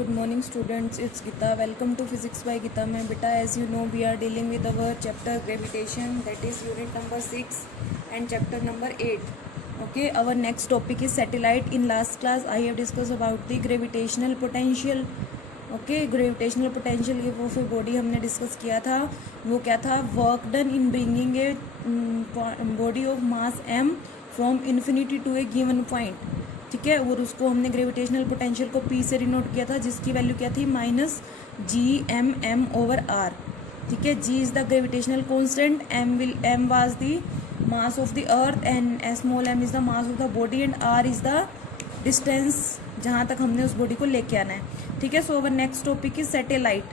Good morning students, it's Gita. Welcome to Physics by Gita. मैं बेटा as you know we are dealing with our chapter gravitation, that is unit number 6 and chapter number 8. Okay, our next topic is satellite. In last class I have discussed about the gravitational potential. Okay, gravitational potential of a body हमने discuss किया था. वो क्या था? Work done in bringing a body of mass m from infinity to a given point. ठीक है, और उसको हमने ग्रेविटेशनल पोटेंशियल को P से डिनोट किया था, जिसकी वैल्यू क्या थी? -GMM/r. ठीक है, G is the gravitational constant, M was the mass of the earth and small m is the mass of the body and r is the distance जहाँ तक हमने उस बॉडी को लेके आना है. ठीक है, so our next topic is satellite.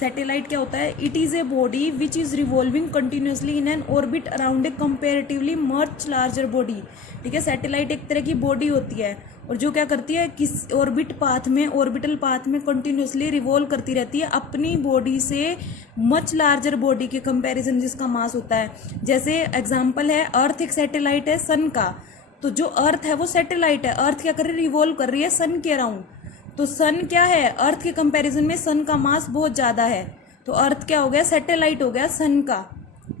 Satellite क्या होता है? It is a body which is revolving continuously in an orbit around a comparatively much larger body. ठीक है, सैटेलाइट एक तरह की बॉडी होती है और जो क्या करती है, किस ऑर्बिट पाथ में, ऑर्बिटल पाथ में कंटिन्यूसली रिवॉल्व करती रहती है अपनी बॉडी से मच लार्जर बॉडी के कंपैरिजन जिसका मास होता है. जैसे एग्जांपल है, अर्थ एक सैटेलाइट है सन का, तो जो अर्थ है वो सैटेलाइट है. अर्थ क्या कर रही है? रिवॉल्व कर रही है सन के अराउंड. तो सन क्या है? अर्थ के कंपैरिजन में सन का मास बहुत ज़्यादा है, तो अर्थ क्या हो गया? सैटेलाइट हो गया सन का.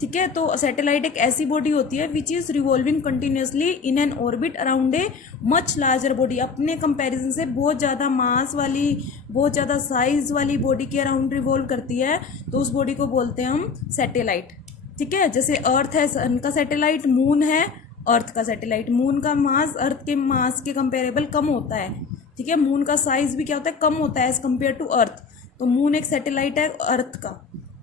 ठीक है, तो सैटेलाइट एक ऐसी बॉडी होती है विच is revolving continuously in an orbit around a much larger body. अपने कंपैरिजन से बहुत ज़्यादा मास वाली, बहुत ज़्यादा साइज वाली बॉडी के अराउंड रिवॉल्व करती है, तो उस बॉडी को बोलते हैं हम सैटेलाइट. ठीक है, जैसे अर्थ है सन का सैटेलाइट, मून है अर्थ का सैटेलाइट. मून का मास अर्थ के मास के कंपेरेबल कम होता है. ठीक है, मून का साइज भी क्या होता है? कम होता है एज कम्पेयर टू अर्थ. तो मून एक सैटेलाइट है अर्थ का.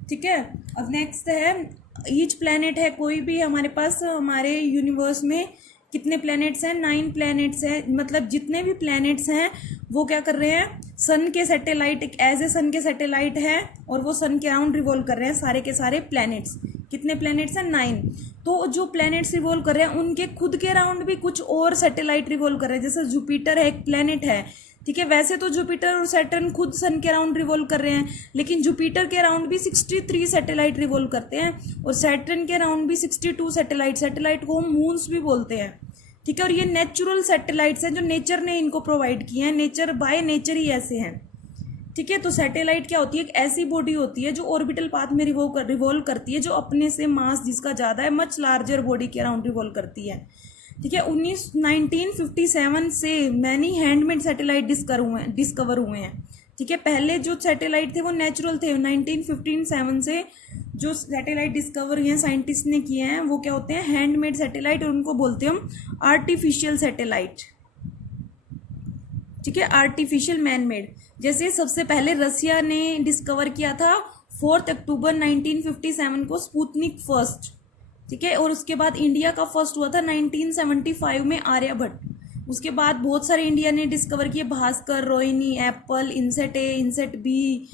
ठीक है, अब नेक्स्ट है ईच प्लैनेट है. कोई भी हमारे पास, हमारे यूनिवर्स में कितने प्लैनेट्स हैं? 9 प्लैनेट्स हैं. मतलब जितने भी प्लैनेट्स हैं वो क्या कर रहे हैं? सन के सैटेलाइट, एक एज ए सन के सैटेलाइट है और वो सन के अराउंड रिवॉल्व कर रहे हैं सारे के सारे प्लैनेट्स. कितने प्लैनेट्स हैं? 9. तो जो प्लैनेट्स रिवॉल्व कर रहे हैं उनके खुद के अराउंड भी कुछ और सैटेलाइट रिवॉल्व कर रहे हैं. जैसे जुपिटर है, एक प्लैनेट है. ठीक है, वैसे तो जुपिटर और सैटर्न खुद सन के अराउंड रिवॉल्व कर रहे हैं, लेकिन जुपिटर के अराउंड भी 63 सैटेलाइट रिवॉल्व करते हैं और सैटर्न के अराउंड भी 62 सैटेलाइट को हम मून्स भी बोलते हैं. ठीक है, और ये नेचुरल सैटेलाइट्स हैं जो नेचर ने इनको प्रोवाइड किए हैं. नेचर बाय नेचर ही ऐसे हैं. ठीक है, तो सैटेलाइट क्या होती है? एक ऐसी बॉडी होती है जो ऑर्बिटल पाथ में रिवॉल्व करती है, जो अपने से मास जिसका ज़्यादा है मच लार्जर बॉडी के अराउंड रिवॉल्व करती है. ठीक है, 1957 से मैनी हैंडमेड सैटेलाइट डिस्कवर हुए हैं. ठीक है, पहले जो सैटेलाइट थे वो नेचुरल थे. 1957 से जो सैटेलाइट डिस्कवर हुए हैं, साइंटिस्ट ने किए हैं, वो क्या होते हैं? हैंडमेड सैटेलाइट, और उनको बोलते हैं हम आर्टिफिशियल सैटेलाइट. ठीक है, आर्टिफिशियल मैन मेड. जैसे सबसे पहले रसिया ने डिस्कवर किया था 4 अक्टूबर 1957 को स्पुतनिक फर्स्ट. ठीक है, और उसके बाद इंडिया का फर्स्ट हुआ था 1975 में आर्यभट्ट. उसके बाद बहुत सारे इंडिया ने डिस्कवर किए, भास्कर, रोहिणी, एप्पल, इनसेट ए, इनसेट बी,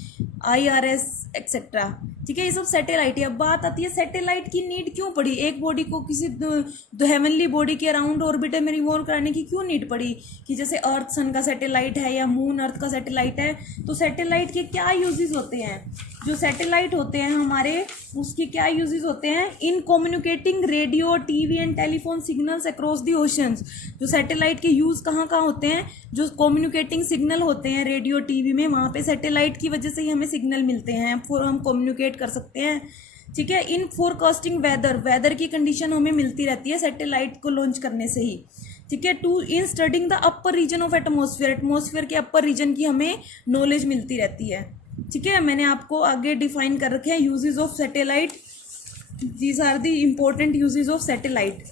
IRS एक्सेट्रा. ठीक है, ये सब सैटेलाइट है. अब बात आती है सैटेलाइट की नीड क्यों पड़ी? एक बॉडी को किसी दो हेवनली बॉडी के अराउंड ऑर्बिट में रिवॉल्व कराने की क्यों नीड पड़ी? कि जैसे अर्थ सन का सैटेलाइट है या मून अर्थ का सैटेलाइट है, तो सैटेलाइट के क्या यूजेस होते हैं? जो सैटेलाइट होते हैं हमारे, उसके क्या यूजेस होते हैं? इन communicating radio, TV and telephone signals across the oceans. जो सैटेलाइट के यूज कहाँ कहाँ होते हैं? जो कम्युनिकेटिंग सिग्नल होते हैं रेडियो टीवी में, वहाँ पे सैटेलाइट की वजह से ही हमें सिग्नल मिलते हैं, फिर हम कम्युनिकेट कर सकते हैं. ठीक है, इन फोरकास्टिंग वेदर की कंडीशन हमें मिलती रहती है सैटेलाइट को लॉन्च करने से ही. ठीक है, to in studying the upper region of atmosphere के अपर रीजन की हमें नॉलेज मिलती रहती है. ठीक है, मैंने आपको आगे डिफाइन कर रखे हैं uses of satellite. These are the important uses of satellite.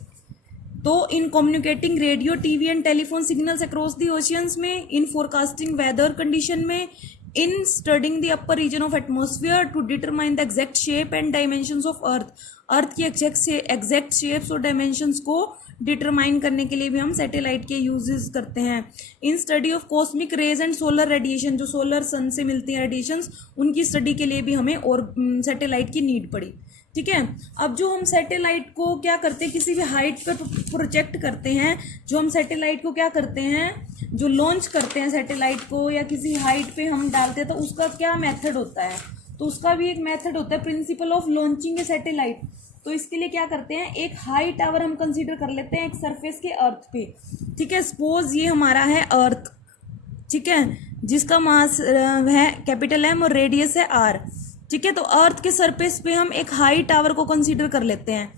तो in communicating radio, TV and telephone signals across the oceans में, इन फोरकास्टिंग वेदर कंडीशन में, in studying the upper region of atmosphere to determine the exact shape and dimensions of earth की exact shapes और dimensions को determine करने के लिए भी हम सैटेलाइट के यूजेस करते हैं. In study of cosmic rays and solar radiation, जो सोलर सन से मिलती हैं रेडिएशंस, उनकी स्टडी के लिए भी हमें और सैटेलाइट की नीड पड़ी. ठीक है, अब जो हम सैटेलाइट को क्या करते हैं, किसी भी हाइट पर प्रोजेक्ट करते हैं, जो हम सैटेलाइट को क्या करते हैं, जो लॉन्च करते हैं सैटेलाइट को या किसी हाइट पे हम डालते हैं, तो उसका क्या मेथड होता है? तो उसका भी एक मेथड होता है, principle of launching A satellite. तो इसके लिए क्या करते हैं, एक हाई टावर हम कंसीडर कर लेते हैं एक सरफेस के अर्थ पे. ठीक है, सपोज ये हमारा है अर्थ. ठीक है, जिसका मास है कैपिटल एम और रेडियस है आर। ठीक है, तो अर्थ के सरफेस पे हम एक हाई टावर को कंसीडर कर लेते हैं।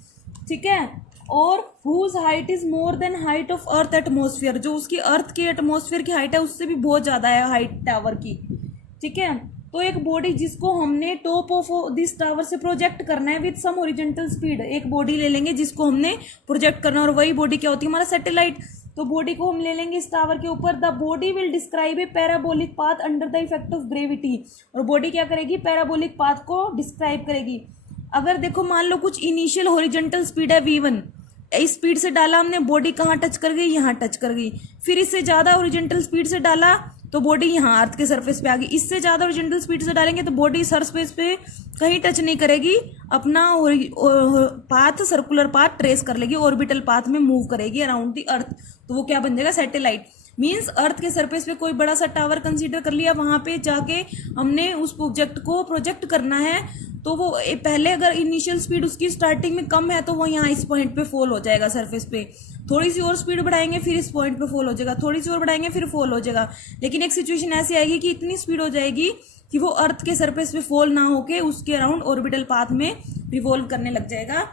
ठीक है, और whose height is more than height of earth atmosphere, जो उसकी अर्थ की एटमोस्फियर की हाइट है उससे भी बहुत ज्यादा है हाइट टावर की। ठीक है, तो एक बॉडी जिसको हमने टॉप ऑफ दिस टावर से प्रोजेक्ट करना है विद सम हॉरिजॉन्टल स्पीड, एक बॉडी ले लेंगे जिसको हमने प्रोजेक्ट करना है, और वही बॉडी क्या होती है, हमारा सैटेलाइट। तो बॉडी को हम ले लेंगे इस टावर के ऊपर। The body will describe A parabolic path under the effect of gravity, और बॉडी क्या करेगी, पैराबोलिक पाथ को डिस्क्राइब करेगी। अगर देखो मान लो कुछ इनिशियल हॉरिजॉन्टल स्पीड है v1, इस स्पीड से डाला हमने, बॉडी कहाँ टच कर गई, यहाँ टच कर गई। फिर इससे ज्यादा हॉरिजॉन्टल स्पीड से डाला तो बॉडी यहाँ अर्थ के सरफेस पे आ गई। इससे ज्यादा हॉरिजॉन्टल स्पीड से डालेंगे तो बॉडी सरफेस पे कहीं टच नहीं करेगी, अपना पाथ, सर्कुलर पाथ ट्रेस कर लेगी, ऑर्बिटल पाथ में मूव करेगी अराउंड द अर्थ। तो वो क्या बन जाएगा, सैटेलाइट। मीन्स अर्थ के सरफेस पे कोई बड़ा सा टावर कंसीडर कर लिया, वहां पे जाके हमने उस प्रोजेक्ट को प्रोजेक्ट करना है, तो वो पहले अगर इनिशियल स्पीड उसकी स्टार्टिंग में कम है तो वो यहाँ इस पॉइंट पे फॉल हो जाएगा सरफेस पे। थोड़ी सी और स्पीड बढ़ाएंगे फिर इस पॉइंट पे फॉल हो जाएगा, थोड़ी सी और बढ़ाएंगे फिर फॉल हो जाएगा। लेकिन एक सिचुएशन ऐसी आएगी कि इतनी स्पीड हो जाएगी कि वो अर्थ के सरफेस पे फॉल ना होके उसके अराउंड ऑर्बिटल पाथ में रिवॉल्व करने लग जाएगा।